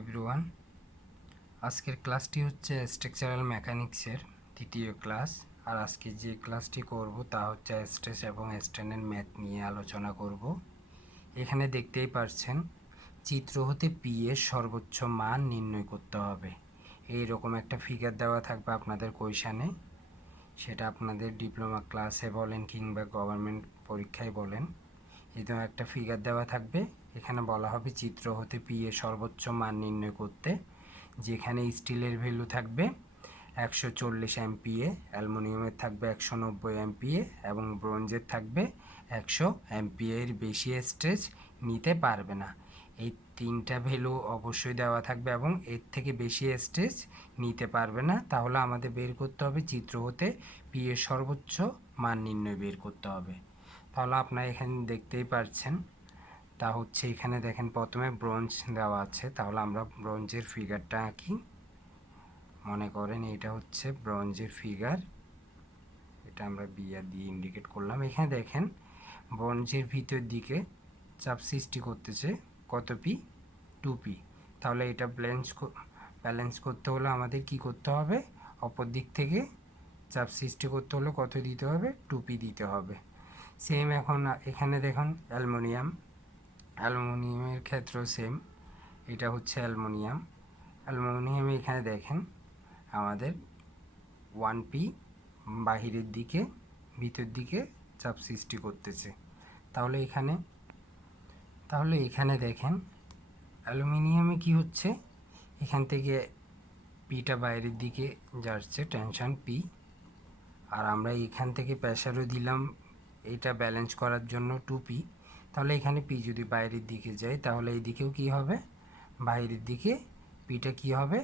Everyone, আজকের ক্লাসটি হচ্ছে স্ট্রাকচারাল মেকানিক্সের তৃতীয় ক্লাস। আর আজকে যে ক্লাসটি করব তা হচ্ছে স্ট্রেস এবং স্ট্রেনের ম্যাথ নিয়ে আলোচনা করব। এখানে দেখতেই পাচ্ছেন চিত্র হতে পি এর সর্বোচ্চ মান নির্ণয় করতে হবে। এইরকম একটা ফিগার দেওয়া থাকবে আপনাদের কোয়েশানে, সেটা আপনাদের ডিপ্লোমা ক্লাসে বলেন কিংবা গভর্নমেন্ট পরীক্ষায় বলেন, এরকম একটা ফিগার দেওয়া থাকবে। এখানে বলা হবে চিত্র হতে পি এর সর্বোচ্চ মান নির্ণয় করতে, যেখানে স্টিলের ভ্যালু থাকবে 140 এমপিএ, অ্যালুমিনিয়ামের থাকবে 190 এমপিএ এবং ব্রোঞ্জের থাকবে 100 এমপিএ। এর বেশি স্ট্রেস নিতে পারবে না। এই তিনটা ভ্যালু অবশ্যই দেওয়া থাকবে এবং এর থেকে বেশি স্ট্রেস নিতে পারবে না। তাহলে আমাদের বের করতে হবে চিত্র হতে পি এর সর্বোচ্চ মান নির্ণয় বের করতে হবে। তাহলে আপনারা এখানে দেখতেই পাচ্ছেন, তা হচ্ছে এখানে দেখেন প্রথমে ব্রোঞ্জ দেওয়া আছে। তাহলে আমরা ব্রোঞ্জের ফিগারটা আঁকি। মনে করেন এটা হচ্ছে ব্রোঞ্জের ফিগার, এটা আমরা বিআর দিয়ে ইন্ডিকেট করলাম। এখানে দেখেন ব্রোঞ্জের ভিতর দিকে চাপ সৃষ্টি করতেছে কত পি, 2p। তাহলে এটা ব্যালেন্স করতে হলে আমাদের কি করতে হবে, অপর দিক থেকে চাপ সৃষ্টি করতে হলে কত দিতে হবে, 2p দিতে হবে। সেম এখন এখানে দেখুন অ্যালুমিনিয়ামের ক্ষেত্রেও সেম, এটা হচ্ছে অ্যালুমিনিয়াম এখানে দেখেন আমাদের 1p বাহিরের দিকে ভিতর দিকে চাপ সৃষ্টি করতেছে। তাহলে এখানে দেখেন অ্যালুমিনিয়ামে কি হচ্ছে, এখান থেকে পিটা বাইরের দিকে যাচ্ছে, টেনশন পি, আর আমরা এখান থেকে প্রেসারও দিলাম এটা ব্যালেন্স করার জন্য 2p। তাহলে এখানে পি যদি বাইরের দিকে যায় তাহলে এই দিকেও কি হবে, বাইরের দিকে পিটা কি হবে,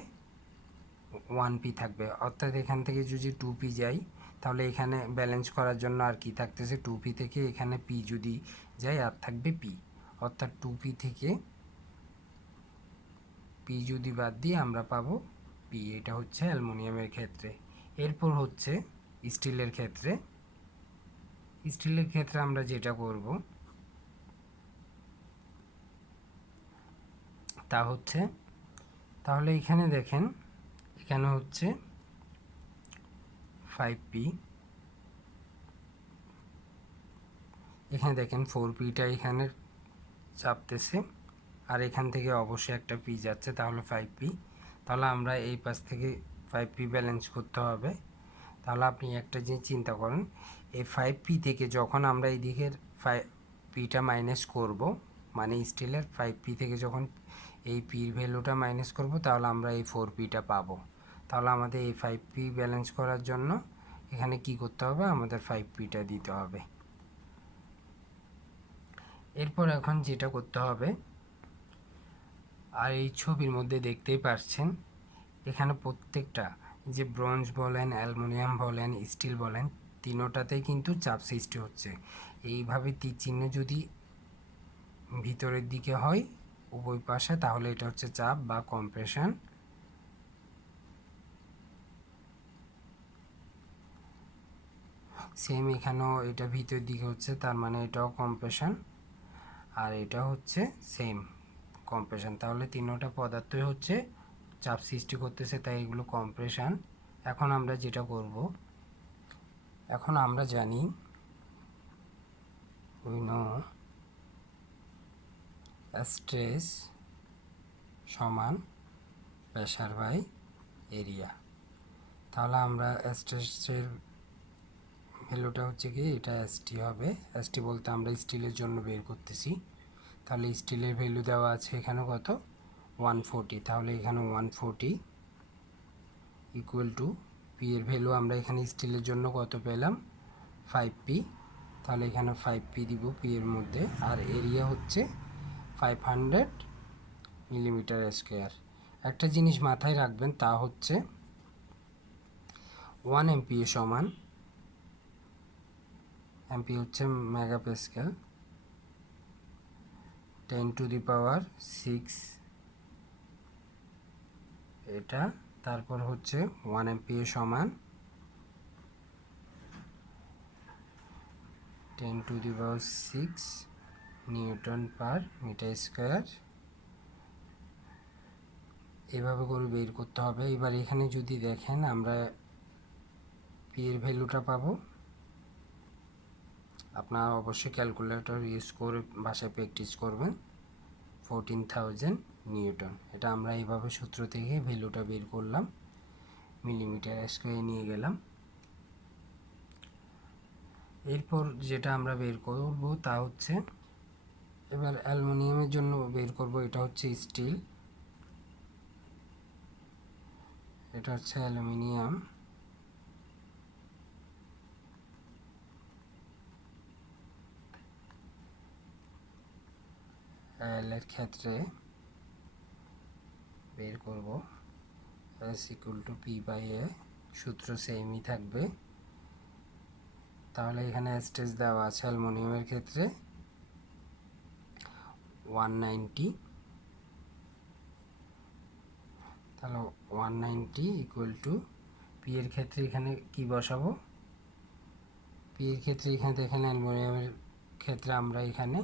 1p থাকবে। অর্থাৎ এখান থেকে যদি 2p যাই তাহলে এখানে ব্যালেন্স করার জন্য আর কি থাকতেছে, 2p থেকে এখানে p যদি যায় আর থাকবে p। অর্থাৎ 2p থেকে p যদি বাদ দিই আমরা পাবো p। এটা হচ্ছে অ্যালুমিনিয়ামের ক্ষেত্রে। এরপর হচ্ছে স্টিলের ক্ষেত্রে আমরা যেটা করব তা হচ্ছে, তাহলে এখানে দেখেন এখানে হচ্ছে 5p, এখানে দেখেন 4pটা এখানে চাপতেছে আর এখান থেকে অবশ্যই একটা পি যাচ্ছে, তাহলে 5p। তাহলে আমরা এই পাশ থেকে 5p ব্যালেন্স করতে হবে। তাহলে আপনি একটা জিনিস চিন্তা করেন, এই 5p থেকে যখন আমরা এই দিকের পিটা মাইনাস করব, মানে স্টিলের 5p থেকে যখন এই পির ভ্যালুটা মাইনাস করব তাহলে আমরা এই 4pটা পাবো। তাহলে আমাদের এই 5p ব্যালেন্স করার জন্য এখানে কি করতে হবে, আমাদের 5pটা দিতে হবে। এরপর এখন যেটা করতে হবে, আর এই ছবির মধ্যে দেখতেই পাচ্ছেন এখানে প্রত্যেকটা যে ব্রোঞ্জ বলেন, অ্যালুমিনিয়াম বলেন, স্টিল বলেন, তিনোটাতেই কিন্তু চাপ সৃষ্টি হচ্ছে। এইভাবে তীর চিহ্ন যদি ভিতরের দিকে হয় উভয় পাশে তাহলে এটা হচ্ছে চাপ বা কম্প্রেশন। সেম এখানেও এটা ভিতরের দিকে হচ্ছে, তার মানে এটাও কম্প্রেশন, আর এটা হচ্ছে সেম কম্প্রেশন। তাহলে তিনোটা পদার্থই হচ্ছে চাপ সৃষ্টি করতেছে, তাই এগুলো কম্প্রেশন। এখন আমরা যেটা করব, এখন আমরা জানি উই নো স্ট্রেস সমান প্রেসার বাই এরিয়া। তাহলে আমরা স্ট্রেসের ভ্যালুটা হচ্ছে কি, এটা এসটি হবে। এসটি বলতে আমরা স্টিলের জন্য বের করতেছি। তাহলে স্টিলের ভ্যালু দেওয়া আছে এখানে কত, 140। তাহলে এখানে 140 ইকুয়াল টু পি এর ভ্যালু আমরা এখানে স্টিলের জন্য কত পেলাম, 5p। তাহলে এখানে 5p দিব পি এর মধ্যে, আর এরিয়া হচ্ছে 500 মিলিমিটার স্কোয়ার। একটা জিনিস মাথায় রাখবেন, তা হচ্ছে 1 MPa সমান, এমপি হচ্ছে মেগা প্যাসকেল, 10⁶ এটা। তারপর হচ্ছে 1 MPa সমান 10⁶ নিউটন পার মিটার স্কোয়ার। এভাবে করে বের করতে হবে। এবার এখানে যদি দেখেন আমরা পি এর ভ্যালুটা পাবো, আপনারা অবশ্যই ক্যালকুলেটর ইউজ করে বাসায় প্র্যাকটিস করবেন। 14,000 নিউটন। এটা আমরা এইভাবে সূত্র থেকে ভ্যালুটা বের করলাম, মিলিমিটার স্কয়ারে নিয়ে গেলাম। এরপর যেটা আমরা বের করব তা হচ্ছে, এবার অ্যালুমিনিয়ামের জন্য বের করব, এটা হচ্ছে স্টিল, এটা হচ্ছে অ্যালুমিনিয়াম। এর ক্ষেত্রে বের করব S = P/A, সূত্র সেমই থাকবে। তাহলে এখানে স্টেজ দেওয়া আছে অ্যালুমিনিয়ামের ক্ষেত্রে 190, তাহলে 190 = পি এর ক্ষেত্রে এখানে কি বসাবো, পি এর ক্ষেত্রে এখানে দেখেন অ্যালুমিনিয়ামের ক্ষেত্রে আমরা এখানে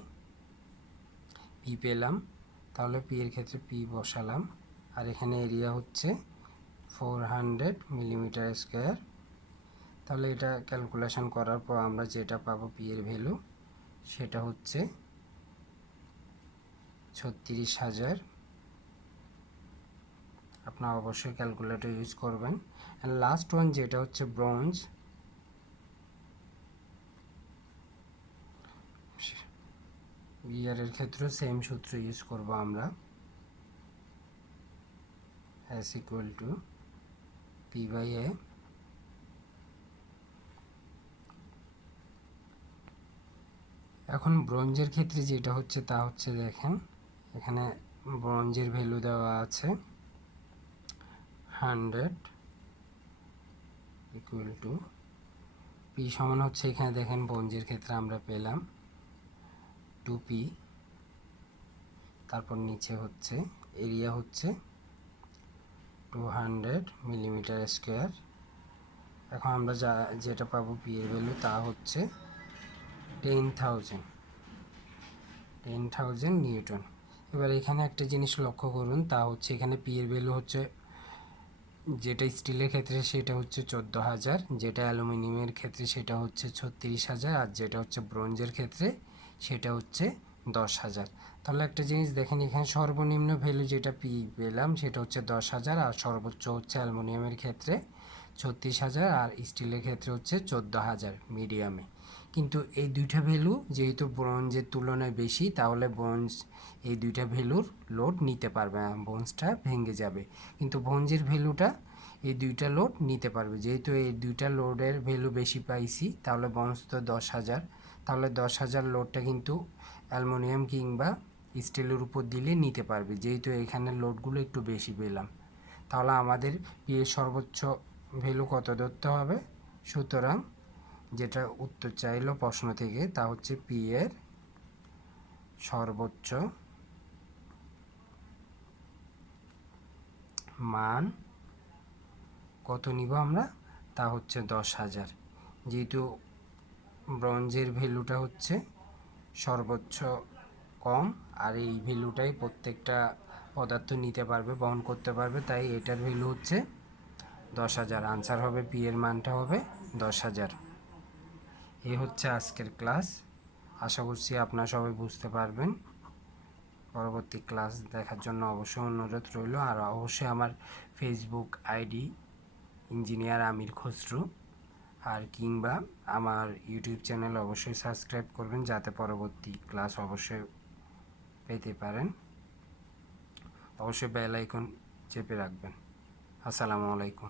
পি পেলাম, তাহলে পি এর ক্ষেত্রে পি বসালাম। আর এখানে এরিয়া হচ্ছে 400 মিলিমিটার স্কয়ার। তাহলে এটা ক্যালকুলেশন করার পর আমরা যেটা পাবো পি এর ভ্যালু, সেটা হচ্ছে 36,000। আপনারা অবশ্যই ক্যালকুলেটর ইউজ করবেন। অ্যান্ড লাস্ট ওয়ান যেটা হচ্ছে ব্রোঞ্জ, বিয়ারের ক্ষেত্রেও সেম সূত্র ইউজ করব আমরা, S = P/A। এখন ব্রোঞ্জের ক্ষেত্রে যেটা হচ্ছে তা হচ্ছে, দেখেন এখানে ব্রোঞ্জের ভ্যালু দেওয়া আছে 100 = P সমান হচ্ছে, এখানে দেখেন ব্রোঞ্জের ক্ষেত্রে আমরা পেলাম 2P। তারপর নিচে হচ্ছে এরিয়া হচ্ছে 200 মিলিমিটার স্কয়ার। এখন আমরা যেটা পাবো পি এর ভ্যালু তা হচ্ছে 10,000 নিউটন। এবার এখানে একটা জিনিস লক্ষ্য করুন, তা হচ্ছে এখানে পি এর ভ্যালু হচ্ছে, যেটা স্টিলের ক্ষেত্রে সেটা হচ্ছে 14,000, যেটা অ্যালুমিনিয়ামের ক্ষেত্রে সেটা হচ্ছে 36,000, আর যেটা হচ্ছে ব্রোঞ্জের ক্ষেত্রে সেটা হচ্ছে 10,000। তাহলে একটা জিনিস দেখেন, এখানে সর্বনিম্ন ভ্যালু যেটা পি পেলাম সেটা হচ্ছে 10,000, আর সর্বোচ্চ হচ্ছে অ্যালুমিনিয়ামের ক্ষেত্রে 36,000, আর স্টিলের ক্ষেত্রে হচ্ছে 14,000 মিডিয়ামে। কিন্তু এই দুইটা ভ্যালু যেহেতু ব্রোঞ্জের তুলনায় বেশি, তাহলে ব্রোঞ্জ এই দুইটা ভ্যালুর লোড নিতে পারবে না, ব্রোঞ্জটা ভেঙে যাবে। কিন্তু ব্রোঞ্জের ভ্যালুটা এই দুইটা লোড নিতে পারবে। যেহেতু এই দুইটা লোডের ভ্যালু বেশি পাইছি, তাহলে ব্রোঞ্জ তো 10,000, তাহলে 10,000 লোডটা কিন্তু অ্যালুমিনিয়াম কিংবা স্টিলের উপর দিলে নিতে পারবে, যেহেতু এখানে লোডগুলো একটু বেশি পেলাম। তাহলে আমাদের পি এর সর্বোচ্চ ভ্যালু কত ধরতে হবে। সুতরাং যেটা উত্তর চাইলো প্রশ্ন থেকে, তা হচ্ছে পি এর সর্বোচ্চ মান কত নিব আমরা, তা হচ্ছে 10,000। যেহেতু ব্রোঞ্জের ভ্যালুটা হচ্ছে সর্বোচ্চ কম, আর এই ভ্যালুটাই প্রত্যেকটা পদার্থ নিতে পারবে, বহন করতে পারবে, তাই এটার ভ্যালু হচ্ছে 10,000। আনসার হবে পি এর মানটা হবে 10,000। এই হচ্ছে আজকের ক্লাস। আশা করছি আপনারা সবাই বুঝতে পারবেন। পরবর্তী ক্লাস দেখার জন্য অবশ্যই অনুরোধ রইল। আর অবশ্যই আমার ফেসবুক আইডি ইঞ্জিনিয়ার আমির খসরু, আর কিংবা আমার ইউটিউব চ্যানেল অবশ্যই সাবস্ক্রাইব করবেন, যাতে পরবর্তী ক্লাস অবশ্যই পেতে পারেন। অবশ্যই বেল আইকন চেপে রাখবেন। আসসালামু আলাইকুম।